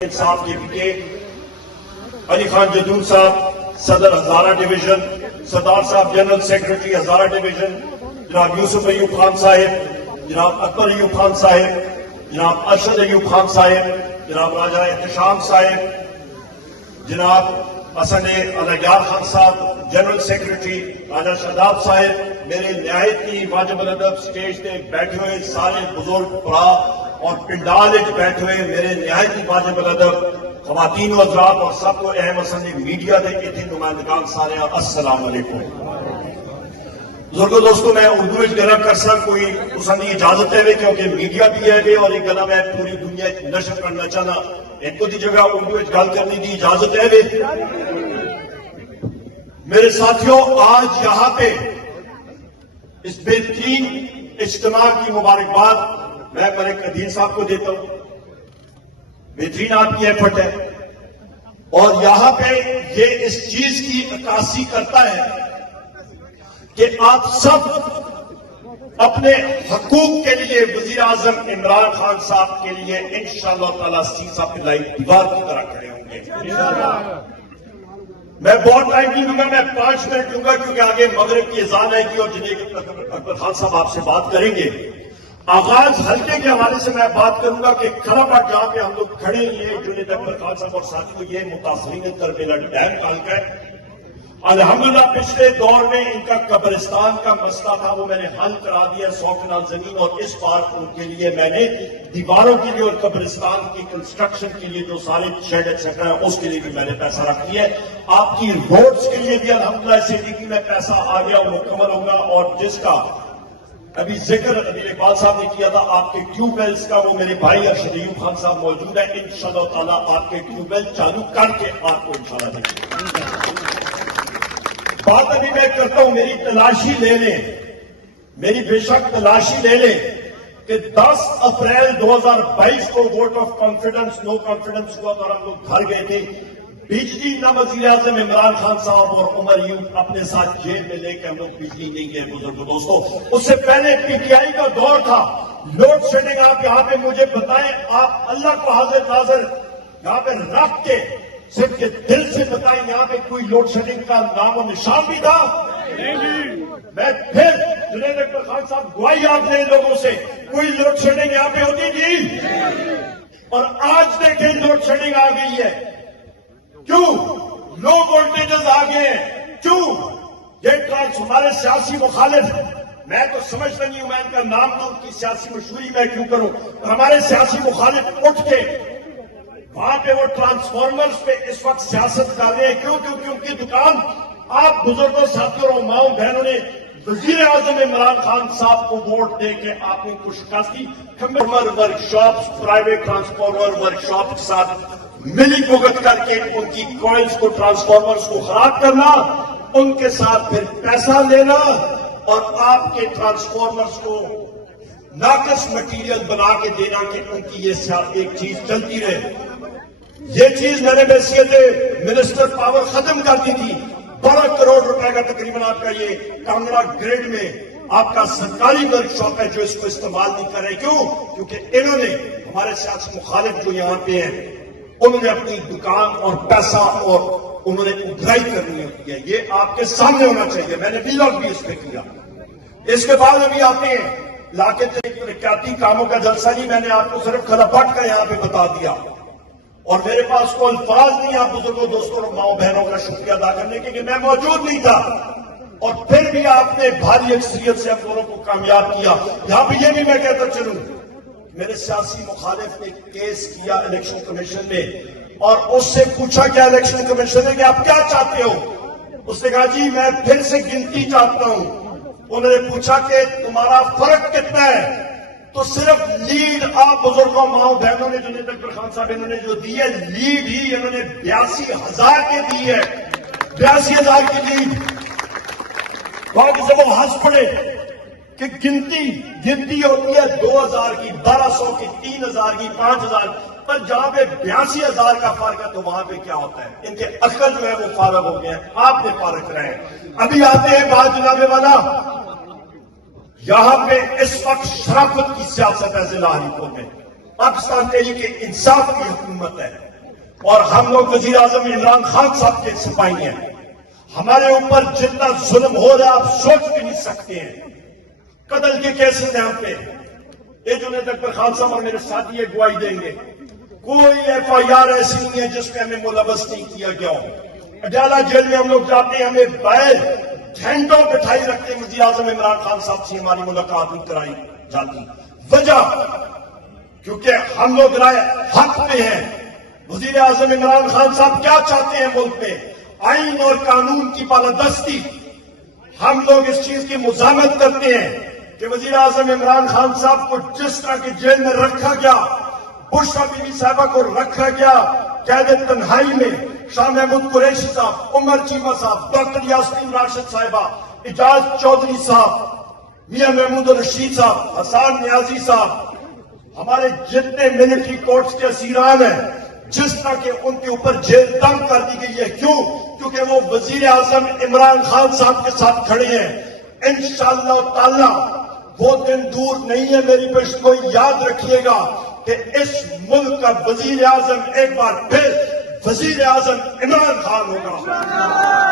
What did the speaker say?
صاحب کے پی علی خان جدون صاحب صدر ہزارہ ڈویژن، سردار صاحب جنرل سیکرٹری ہزارہ ڈویژن، جناب یوسف ایوب خان صاحب، جناب اکبر ایوب خان صاحب، جناب ارشد ایوب خان صاحب، جناب راجہ احتشام صاحب، جناب حسن علیار خان صاحب جنرل سیکرٹری، راجہ شاداب صاحب، میرے نہایت کی واجب الادب سٹیج تے بیٹھے ہوئے سارے بزرگ برا اور پنڈال بیٹھے ہوئے میرے نہایت واجب الادب خواتین و حضرات اور سب کو اہم اسندی میڈیا دے اتنے نمائندگان سارے السلام علیکم۔ بزرگوں دوستوں میں اردو گلا کر سا کوئی اسندی اجازت ہے کیونکہ میڈیا بھی ہے اور یہ گلا میں پوری دنیا نشر کرنا چاہنا ایک دی جگہ اردو گل کرنے کی اجازت ہے۔ میرے ساتھیوں، آج یہاں پہ اس بہترین اجتماع کی مبارکباد میں ملک ندیم صاحب کو دیتا ہوں۔ بہترین آپ کی ایفرٹ ہے اور یہاں پہ یہ اس چیز کی عکاسی کرتا ہے کہ آپ سب اپنے حقوق کے لیے وزیر اعظم عمران خان صاحب کے لیے انشاءاللہ تعالی سیسا پلائی دیوار کی طرح کھڑے ہوں گے۔ میں بہت ٹائم نہیں دوں گا، میں 5 منٹ دوں گا کیونکہ آگے مغرب کی اذان آئے گی اور جنید اکبر خان صاحب آپ سے بات کریں گے۔ آغاز حلقے کے حوالے سے میں بات کروں گا کہ کھڑا جہاں پہ ہم لوگ کھڑے یہ جنید اکبر خان صاحب اور ساتھیوں یہ متاثرین تربیلا ڈیم کا حلقہ ہے۔ الحمدللہ پچھلے دور میں ان کا قبرستان کا مسئلہ تھا، وہ میں نے حل کرا دیا 100 کنال زمین، اور اس بار ان کے لیے میں نے دیواروں کے لیے اور قبرستان کی کنسٹرکشن کے لیے جو سارے شیڈ ایکسیٹرا ہے اس کے لیے بھی میں نے پیسہ رکھ دیا ہے۔ آپ کی روڈز کے لیے بھی الحمدللہ CDP میں پیسہ آ گیا اور مکمل ہوگا، اور جس کا ابھی ذکر عدیل اقبال صاحب نے کیا تھا آپ کے ٹیوب ویلز کا، وہ میرے بھائی ارشد ایوب خان صاحب موجود ہے، انشاءاللہ تعالیٰ آپ کے ٹیوب ویل چالو کر کے آپ کو انشاءاللہ دیں گے۔ بات ابھی میں کرتا ہوں، میری تلاشی لے لیں، میری بے شک تلاشی لے لیں کہ 10 اپریل 2022 کو vote of confidence no confidence ہوا اور ہم لوگ گھر گئے تھے۔ بجلی نہ وزیر اعظم عمران خان صاحب اور عمر ایوب اپنے ساتھ جیب میں لے کے ہم لوگ بجلی نہیں گئے۔ بزرگوں دوستوں، اس سے پہلے PTI کا دور تھا، لوڈ شیڈنگ آپ یہاں پہ مجھے بتائیں، آپ اللہ کو حاضر ناظر یہاں پہ رکھ کے صرف کے دل سے بتائیں یہاں پہ کوئی لوڈ شیڈنگ کا نام و نشان بھی تھا؟ میں پھر جنید اکبر خان صاحب گواہی آپ نے لوگوں سے، کوئی لوڈ شیڈنگ یہاں پہ ہوتی تھی؟ اور آج دیکھیں لوڈ شیڈنگ آ گئی ہے، کیوں؟ لو وولٹیجز آ گئے ہیں، کیوں؟ یہ ہمارے سیاسی مخالف، میں تو سمجھتا نہیں ہوں میں ان کا نام تو ان کی سیاسی مشہوری میں کیوں کروں، ہمارے سیاسی مخالف اٹھ کے وہاں پہ وہ ٹرانسفارمرز پہ اس وقت سیاست کر رہے ہیں، کیوں؟ کیونکہ ان کی دکان آپ بزرگوں ساتھیوں اور ماؤں بہنوں نے وزیر اعظم عمران خان صاحب کو ووٹ دے کے آپ نے کو شکست دی۔ Transformer workshops, private transformer workshop کے ساتھ ملی بھگت کر کے ان کی کوئلز کو، ٹرانسفارمرز کو خراب کرنا، ان کے ساتھ پھر پیسہ لینا اور آپ کے ٹرانسفارمرز کو ناقص مٹیریل بنا کے دینا کہ ان کی یہ ایک چیز چلتی رہے۔ یہ چیز میں نے بحیثیت منسٹر پاور ختم کر دی تھی۔ 12 کروڑ روپے کا تقریباً آپ کا یہ کانگڑا گریڈ میں آپ کا سرکاری ورکشاپ ہے جو اس کو استعمال نہیں کر رہے۔ کیوں؟ کیونکہ انہوں نے ہمارے سیاسی مخالف جو یہاں پہ ہیں انہوں نے اپنی دکان اور پیسہ اور انہوں نے ادھرائی کرنی ہوتی ہے، یہ آپ کے سامنے ہونا چاہیے۔ میں نے ویلاگ بھی اس پہ کیا۔ اس کے بعد ابھی آپ نے علاقے ترقیاتی کاموں کا جلسہ نہیں، میں نے آپ کو صرف کھلا بٹ کا یہاں پہ بتا دیا، اور میرے پاس کوئی الفاظ نہیں آپ بزرگوں دوستوں اور ماؤں بہنوں کا شکریہ ادا کرنے کے کہ میں موجود نہیں تھا، اور پھر بھی آپ نے بھاری اکثریت سے ہم دونوں کو کامیاب کیا۔ یہاں پہ یہ بھی میں کہتا چلوں، میرے سیاسی مخالف نے کیس کیا الیکشن کمیشن میں، اور اس سے پوچھا کیا الیکشن کمیشن نے کہ آپ کیا چاہتے ہو؟ اس نے کہا جی میں پھر سے گنتی چاہتا ہوں۔ انہوں نے پوچھا کہ تمہارا فرق کتنا ہے؟ تو صرف لیڈ آپ بزرگوں ماؤں بہنوں نے جنید اکبر خان صاحب انہوں نے جو دی ہے، لیڈ ہی انہوں نے 82,000 کی دی ہے، 82,000 کی لیڈ۔ باقی سے وہ ہنس پڑے کہ گنتی ہوتی ہے 2,000 کی، 1,200 کی، 3,000 کی، 5,000، پر جہاں پہ 82,000 کا فرق ہے تو وہاں پہ کیا ہوتا ہے؟ ان کے عقل جو ہے وہ فارغ ہو گئے ہیں، آپ نے فارغ رہے ہیں۔ ابھی آتے ہیں بات جناب والا، یہاں پہ اس وقت شرافت کی سیاست ہے ضلع حریفوں میں، پاکستان تحریک انصاف کی حکومت ہے، اور ہم لوگ وزیر اعظم عمران خان صاحب کے سپاہی ہیں. ہمارے اوپر جتنا ظلم ہو رہا ہے آپ سوچ بھی نہیں سکتے ہیں. قتل کے کیسز ہیں ہم پہ. یہ جنید اکبر خان صاحب اور میرے ساتھی یہ گواہی دیں گے, کوئی ایف آئی آر ایسی نہیں ہے جس میں ہمیں ملوث نہیں کیا گیا ہو. اڈیالہ جیل میں ہم لوگ جاتے ہیں, ہمیں باہر گھنٹوں بٹھائی رکھتے ہیں. وزیر اعظم عمران خان صاحب سے ہماری ملاقات نہیں کرائی جاتی. وجہ کیونکہ ہم لوگ رائے حق پہ ہیں. وزیر اعظم عمران خان صاحب کیا چاہتے ہیں ملک میں؟ آئین اور قانون کی بالادستی. ہم لوگ اس چیز کی مزاحمت کرتے ہیں کہ وزیر اعظم عمران خان صاحب کو جس طرح کی جیل میں رکھا گیا, بشرا بی بی صاحبہ کو رکھا گیا قید تنہائی میں, شاہ محمود قریشی صاحب, عمر چیمہ صاحب, ڈاکٹر یاسمین راشد صاحبہ, اعجاز چودھری صاحب, میاں محمود الرشید صاحب, حسان نیازی صاحب, ہمارے جتنے ملٹری کورٹس کے اسیران ہیں, جس طرح کے ان کے اوپر جیل تنگ کر دی گئی ہے. کیوں؟ کیونکہ وہ وزیر اعظم عمران خان صاحب کے ساتھ کھڑے ہیں. انشاءاللہ تعالی وہ دن دور نہیں ہے. میری پیش کو یاد رکھیے گا کہ اس ملک کا وزیر اعظم ایک بار پھر وزیر اعظم عمران خان ہوگا.